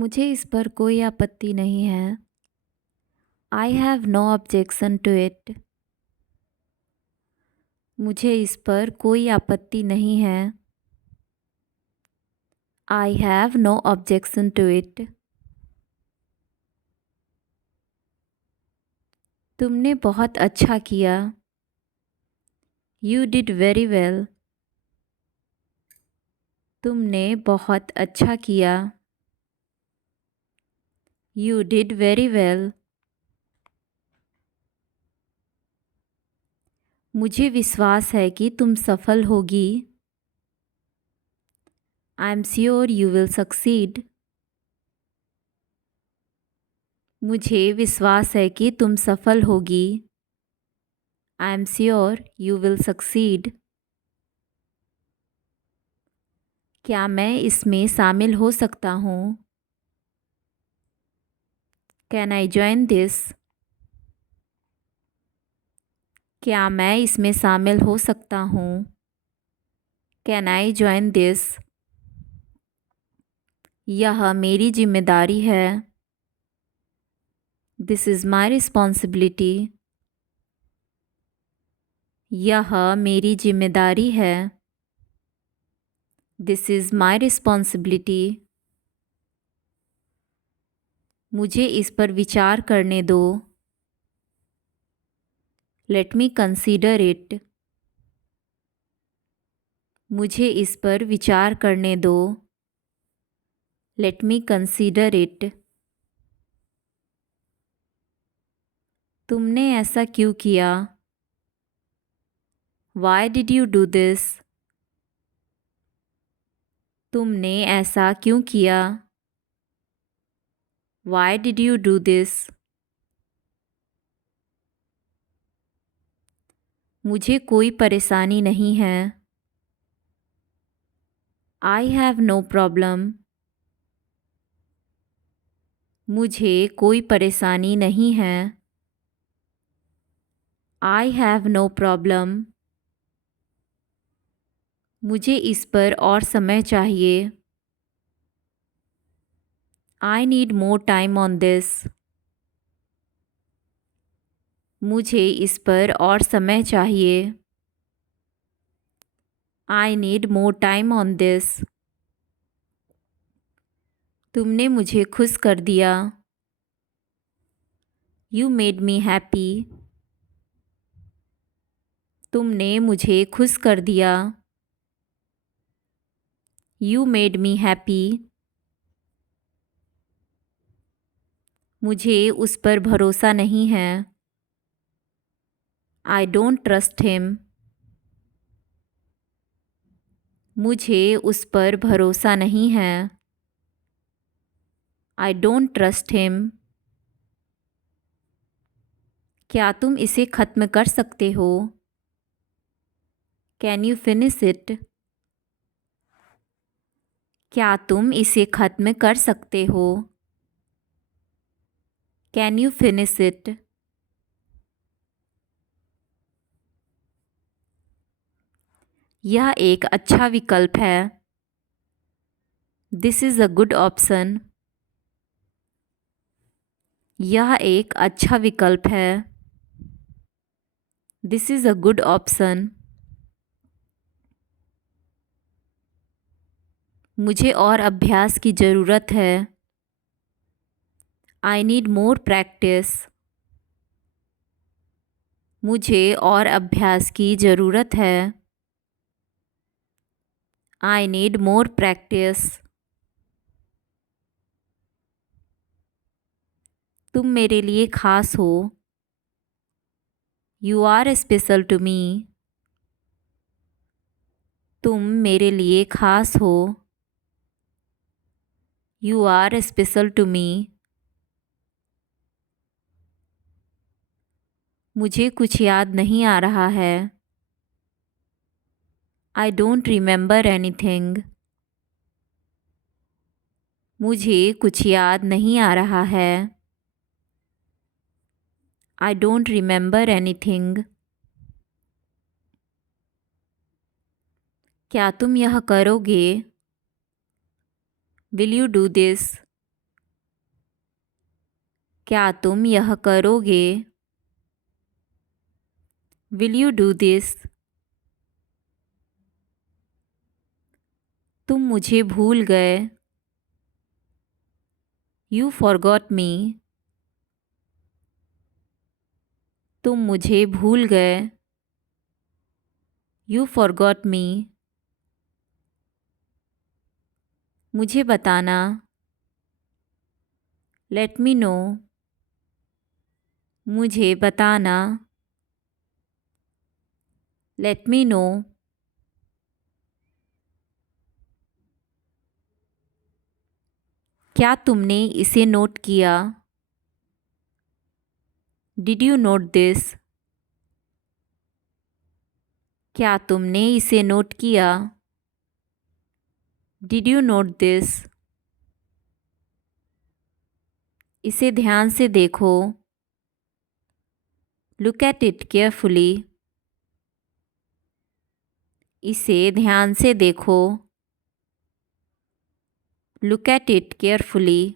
मुझे इस पर कोई आपत्ति नहीं है। I have no objection to it. मुझे इस पर कोई आपत्ति नहीं है। I have no objection to it. तुमने बहुत अच्छा किया। You did very well. तुमने बहुत अच्छा किया। You did very well. मुझे विश्वास है कि तुम सफल होगी। I am sure you will succeed. मुझे विश्वास है कि तुम सफल होगी। I am sure you will succeed. क्या मैं इसमें शामिल हो सकता हूँ? Can I join this? क्या मैं इसमें शामिल हो सकता हूँ? Can I join this? यह मेरी जिम्मेदारी है। This is my responsibility. यह मेरी जिम्मेदारी है। This is my responsibility. मुझे इस पर विचार करने दो। Let me consider it. मुझे इस पर विचार करने दो। Let me consider it. तुमने ऐसा क्यों किया? Why did you do this? तुमने ऐसा क्यों किया? Why did you do this? मुझे कोई परेशानी नहीं है। I have no problem. मुझे कोई परेशानी नहीं है। I have no problem. मुझे इस पर और समय चाहिए। I need more time on this. मुझे इस पर और समय चाहिए। I need more time on this. तुमने मुझे खुश कर दिया। You made me happy. तुमने मुझे खुश कर दिया। You made me happy. मुझे उस पर भरोसा नहीं है। I don't trust him. मुझे उस पर भरोसा नहीं है। I don't trust him. क्या तुम इसे ख़त्म कर सकते हो? Can you finish it? क्या तुम इसे ख़त्म कर सकते हो? Can you finish it? यह एक अच्छा विकल्प है। This is a good option. यह एक अच्छा विकल्प है। This is a good option. मुझे और अभ्यास की ज़रूरत है। I need more practice. मुझे और अभ्यास की ज़रूरत है। I need more practice. तुम मेरे लिए ख़ास हो। You are special to me. तुम मेरे लिए ख़ास हो। You are special to me. मुझे कुछ याद नहीं आ रहा है। I don't remember anything. मुझे कुछ याद नहीं आ रहा है। I don't remember anything. क्या तुम यह करोगे? Will you do this? क्या तुम यह करोगे? Will you do this? तुम मुझे भूल गए। You forgot me. तुम मुझे भूल गए। You forgot me. मुझे बताना। Let me know. मुझे बताना। Let me know. क्या तुमने इसे नोट किया? Did you note this? क्या तुमने इसे नोट किया? Did you note this? इसे ध्यान से देखो। Look at it carefully. इसे ध्यान से देखो। Look at it carefully.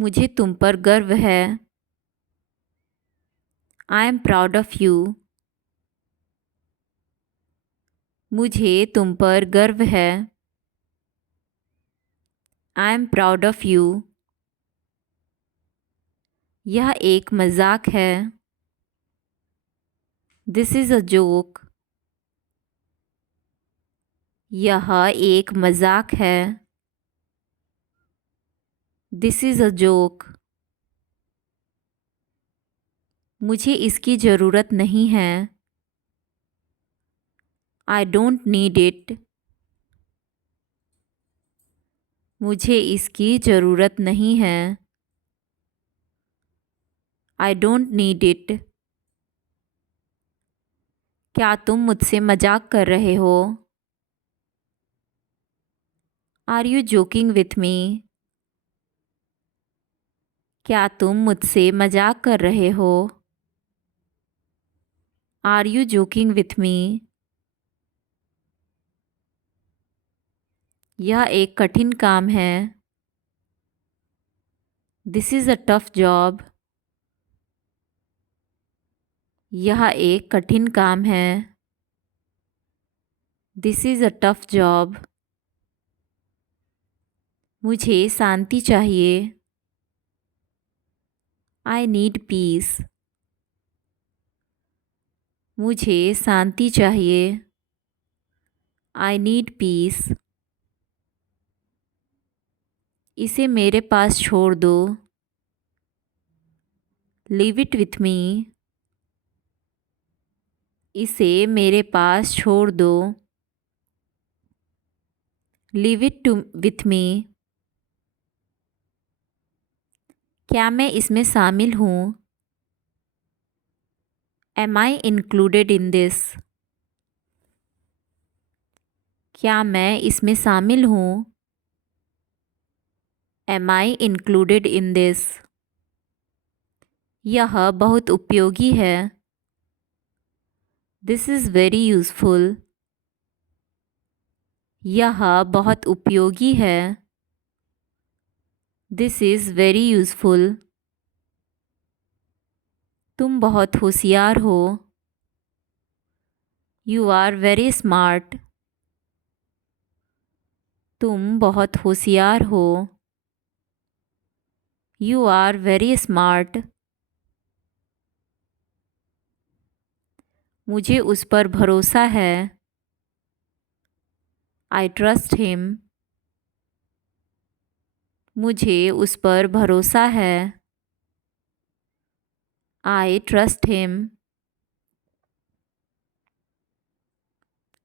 मुझे तुम पर गर्व है। I am proud of you. मुझे तुम पर गर्व है। I am proud of you. यह एक मजाक है। This is a joke. यह एक मजाक है। This is a joke. मुझे इसकी ज़रूरत नहीं है। I don't need it. मुझे इसकी ज़रूरत नहीं है। I don't need it. क्या तुम मुझसे मजाक कर रहे हो? Are you joking with me? क्या तुम मुझसे मजाक कर रहे हो? Are you joking with me? यह एक कठिन काम है। This is a tough job. यह एक कठिन काम है। This is a tough job. मुझे शांति चाहिए। I need peace. मुझे शांति चाहिए। I need peace. इसे मेरे पास छोड़ दो। Leave it with me. इसे मेरे पास छोड़ दो। Leave it with me. क्या मैं इसमें शामिल हूँ? Am I included in this? क्या मैं इसमें शामिल हूँ? Am I included in this? यह बहुत उपयोगी है। This is very useful. यह बहुत उपयोगी है। This is very useful. तुम बहुत होशियार हो। You are very smart. तुम बहुत होशियार हो। You are very smart. मुझे उस पर भरोसा है। I trust him. मुझे उस पर भरोसा है। I trust him.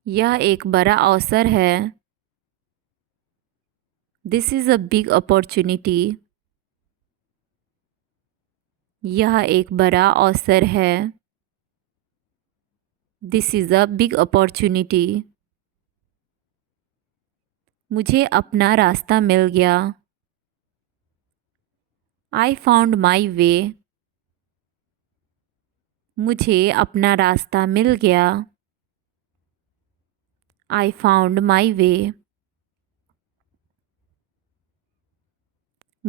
यह एक बड़ा अवसर है। This is a big opportunity. यह एक बड़ा अवसर है। This is a big opportunity. मुझे अपना रास्ता मिल गया। I found my way. मुझे अपना रास्ता मिल गया। I found my way.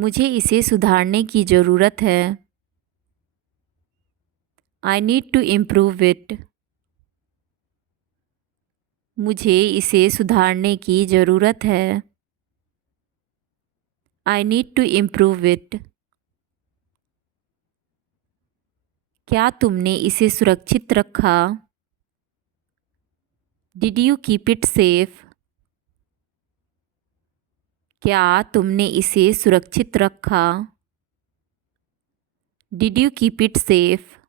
मुझे इसे सुधारने की ज़रूरत है। I need to improve it. मुझे इसे सुधारने की ज़रूरत है। I need to improve it. क्या तुमने इसे सुरक्षित रखा? Did you keep it safe? क्या तुमने इसे सुरक्षित रखा? Did you keep it safe?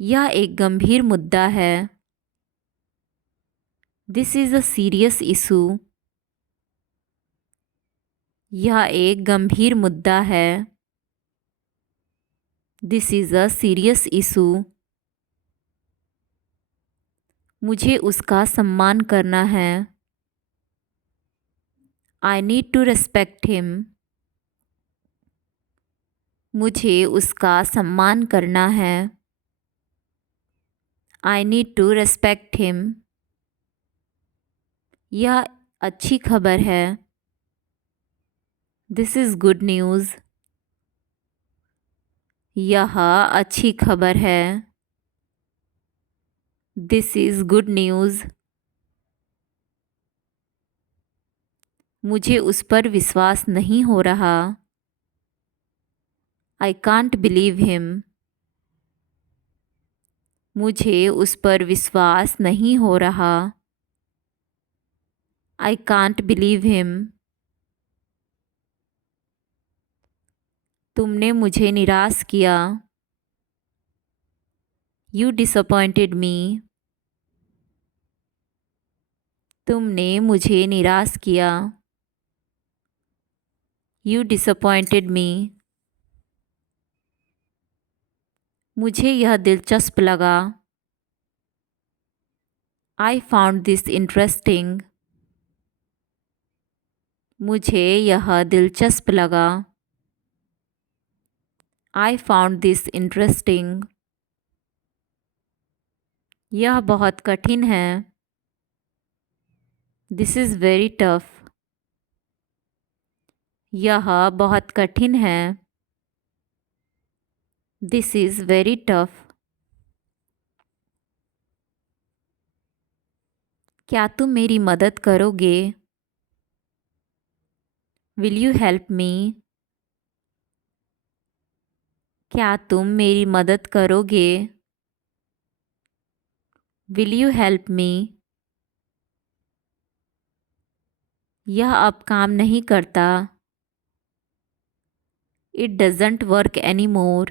यह एक गंभीर मुद्दा है। This is a serious issue. यह एक गंभीर मुद्दा है। This is a serious issue. मुझे उसका सम्मान करना है। I need to respect him. मुझे उसका सम्मान करना है। I need to respect him. यह अच्छी खबर है। This is good news. यह अच्छी खबर है। This is good news. मुझे उस पर विश्वास नहीं हो रहा। I can't believe him. मुझे उस पर विश्वास नहीं हो रहा। I can't believe him. तुमने मुझे निराश किया। You disappointed me. तुमने मुझे निराश किया। You disappointed me. मुझे यह दिलचस्प लगा। I found this interesting. मुझे यह दिलचस्प लगा। I found this interesting. यह बहुत कठिन है। This is very tough. यह बहुत कठिन है। This is very tough. क्या तुम मेरी मदद करोगे? Will you help me? क्या तुम मेरी मदद करोगे? Will you help me? यह अब काम नहीं करता। It doesn't work any more.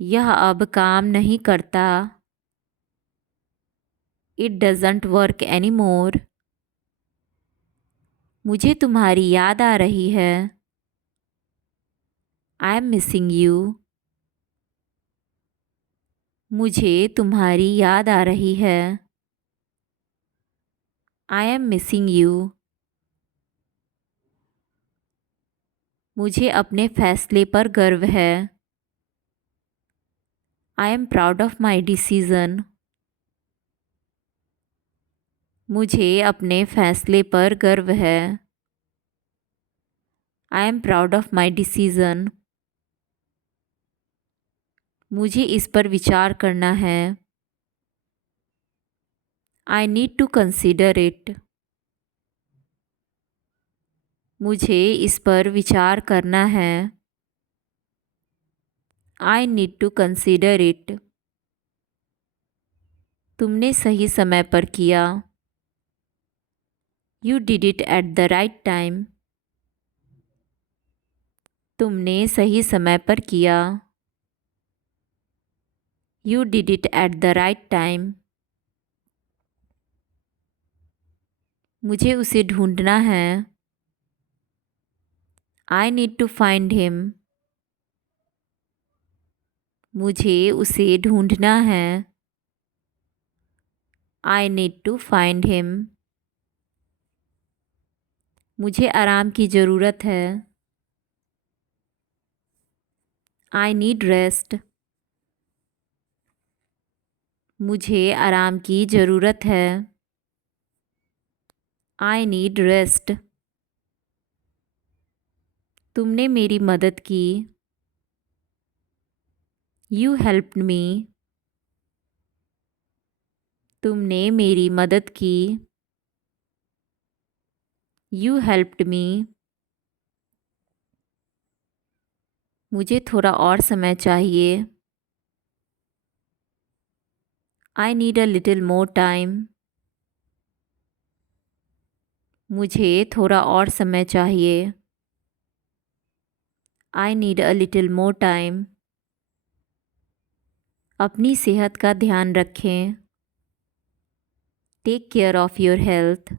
यह अब काम नहीं करता। It doesn't work any more. मुझे तुम्हारी याद आ रही है। I am missing you. मुझे तुम्हारी याद आ रही है। I am missing you. मुझे अपने फैसले पर गर्व है। I am proud of my decision. मुझे अपने फैसले पर गर्व है। I am proud of my decision. मुझे इस पर विचार करना है। I need to consider it. मुझे इस पर विचार करना है। I need to consider it. तुमने सही समय पर किया। You did it at the right time. तुमने सही समय पर किया। You did it at the right time. मुझे उसे ढूंढना है। I need to find him. मुझे उसे ढूंढना है। I need to find him. मुझे आराम की ज़रूरत है। I need rest. मुझे आराम की ज़रूरत है। I need rest. तुमने मेरी मदद की। You helped me. तुमने मेरी मदद की। You helped me. मुझे थोड़ा और समय चाहिए। I need a little more time. मुझे थोड़ा और समय चाहिए। I need a little more time. अपनी सेहत का ध्यान रखें। Take care of your health.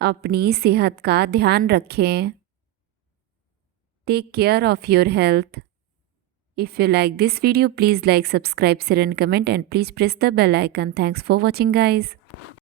अपनी सेहत का ध्यान रखें। Take care of your health. If you like this video, please like, subscribe, share and comment, and please press the bell icon. Thanks for watching, guys.